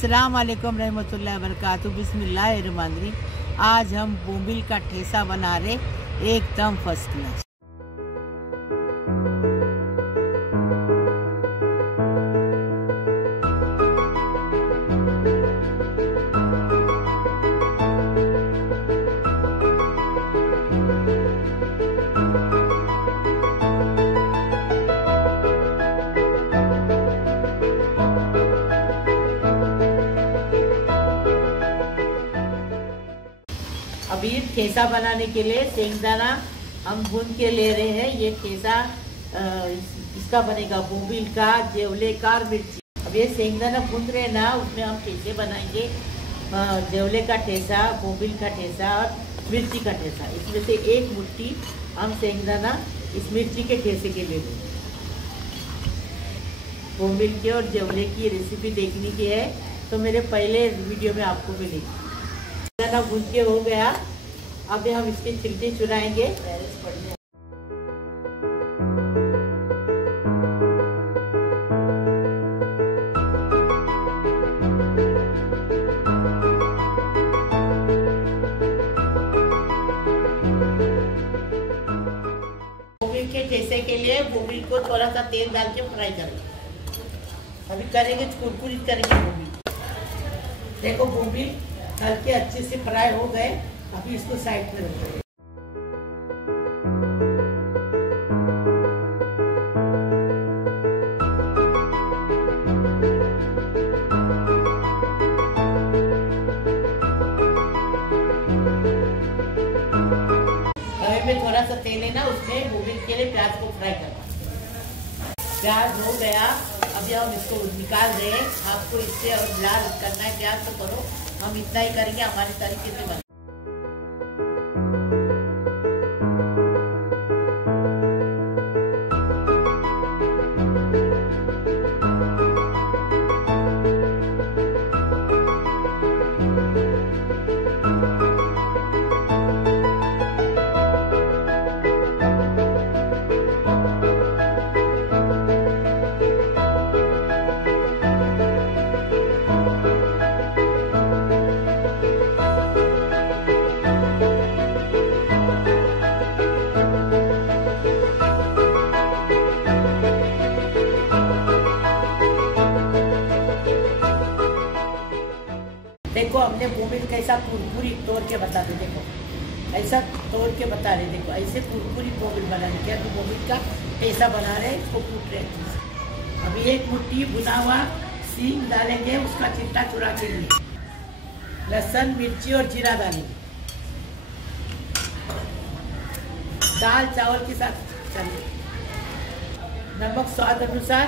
अस्सलाम वालेकुम रहमतुल्लाहि व बरकातुहू। बिस्मिल्लाहिर्रहमानिर्रहीम। आज हम बोंबिल का ठेसा बना रहे एकदम फर्स्ट क्लास। अभी ठेसा बनाने के लिए सेंगदाना हम भून के ले रहे हैं। ये ठेसा इसका बनेगा बोंबिल का, जेवले का और मिर्ची। अब ये सेंगदाना भून रहे हैं ना, उसमें हम ठेसे बनाएंगे। जेवले का ठेसा, बोंबिल का ठेसा और मिर्ची का ठेसा। इसमें से एक मुट्ठी हम सेंगदाना इस मिर्ची के ठेसे के लिए देंगे। बोंबिल की और जेवले की रेसिपी देखने की है तो मेरे पहले वीडियो में आपको मिलेगी। सेंगदाना भून के हो गया, अब हम इसके छिलके चुराएंगे। बोंबिल के ठेसे के लिए बोंबिल को थोड़ा सा तेल डाल के फ्राई करेंगे। अभी करेंगे कुरकुरीत करेंगे बोंबिल। देखो बोंबिल हल्के अच्छे से फ्राई हो गए। अभी इसको साइड में रखेंगे। तवे में थोड़ा सा तेल है ना, उसमें बोंबिल के लिए प्याज को फ्राई करना। प्याज हो गया, अभी हम इसको निकाल रहे हैं। आपको इससे और लाल करना है प्याज तो करो, हम इतना ही करेंगे हमारे तरीके से। देखो हमने बोंबिल कैसा कुरकुरी तोड़ के बता दे। देखो ऐसा तोड़ के बता रहे। देखो ऐसे कुरकुरी बोंबिल बनाने क्या तो बोंबिल का ऐसा बना रहे, इसको कूट रहे। अभी एक मुट्ठी भुना हुआ सींग डालेंगे, उसका चिट्टा चुरा के लिए। लहसुन, मिर्ची और जीरा डालेंगे। दाल चावल के साथ चलेंगे। नमक स्वाद अनुसार,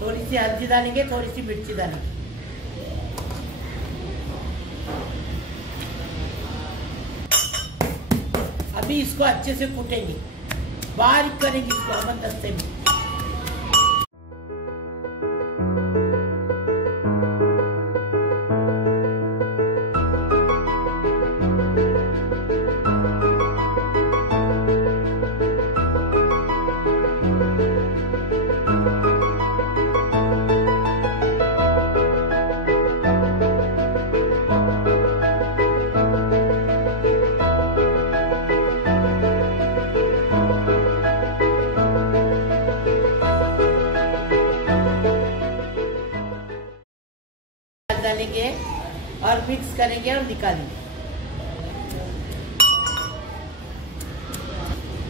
थोड़ी सी हल्दी डालेंगे, थोड़ी सी मिर्ची डालेंगे। अभी इसको अच्छे से कूटेंगे, बारीक करेंगे इसको हम दस्ते में। डालेंगे और मिक्स करेंगे और निकालेंगे।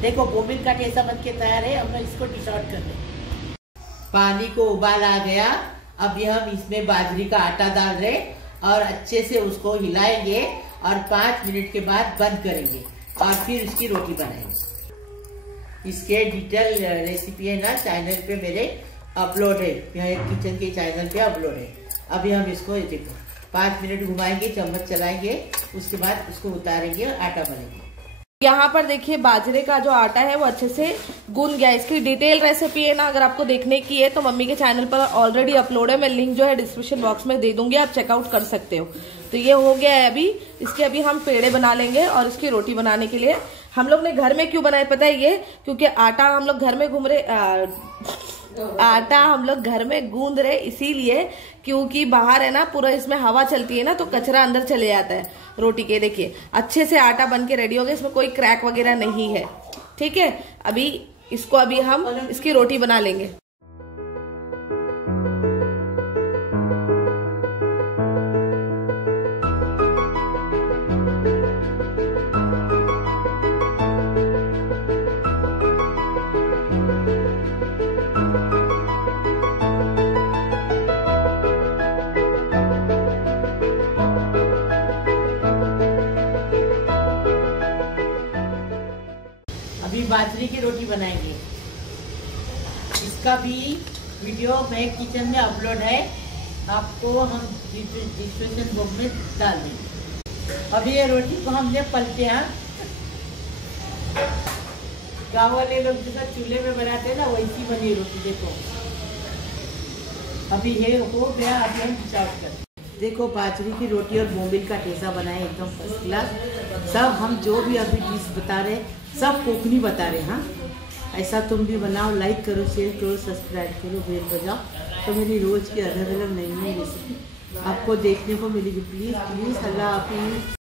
देखो बोंबिल का ठेसा बन के तैयार है। अब इसको डिश आउट कर दें। पानी को उबाल आ गया। अभी हम इसमें बाजरी का आटा डाल रहे और अच्छे से उसको हिलाएंगे और 5 मिनट के बाद बंद करेंगे और फिर इसकी रोटी बनाएंगे। इसके डिटेल रेसिपी है ना चैनल पे मेरे अपलोड है, यहाँ किचन के चैनल पे अपलोड है। अभी हम इसको देखो 5 मिनट घुमाएंगे, चम्मच चलाएंगे, उसके बाद उसको उतारेंगे और आटा बनेगा। यहाँ पर देखिए बाजरे का जो आटा है वो अच्छे से गूंद गया। इसकी डिटेल रेसिपी है ना, अगर आपको देखने की है तो मम्मी के चैनल पर ऑलरेडी अपलोड है। मैं लिंक जो है डिस्क्रिप्शन बॉक्स में दे दूंगी, आप चेकआउट कर सकते हो। तो ये हो गया है। अभी इसके अभी हम पेड़े बना लेंगे और इसकी रोटी बनाने के लिए हम लोग ने घर में क्यों बनाए पता है ये, क्योंकि आटा हम लोग घर में आटा हम लोग घर में गूंद रहे इसीलिए क्योंकि बाहर है ना पूरा इसमें हवा चलती है ना तो कचरा अंदर चले जाता है रोटी के। देखिए अच्छे से आटा बन के रेडी हो गया, इसमें कोई क्रैक वगैरह नहीं है। ठीक है, अभी इसको हम इसकी रोटी बना लेंगे। अभी बाजरे की रोटी बनाएंगे, इसका भी वीडियो मैं किचन में अपलोड है, आपको हम डिस्क्रिप्शन बॉक्स में डाल देंगे। अभी ये रोटी को हमने पलटे हैं, गाँव वाले लोग जैसा चूल्हे में बनाते हैं ना वैसी बनी रोटी। देखो अभी ये हो गया, अभी हम डिसाइड करते। देखो बाजरे की रोटी और बोम्बिल का ठेसा बनाए एकदम फर्स्ट क्लास। सब हम जो भी अभी डिश बता रहे सब कोकनी बता रहे। हाँ, ऐसा तुम भी बनाओ, लाइक करो, शेयर करो, सब्सक्राइब करो, बेल बजाओ, तो मेरी रोज़ की अलग अलग नई नई रेसिपी आपको देखने को मिलेगी। प्लीज़ प्लीज़, अल्लाह हाफिज़।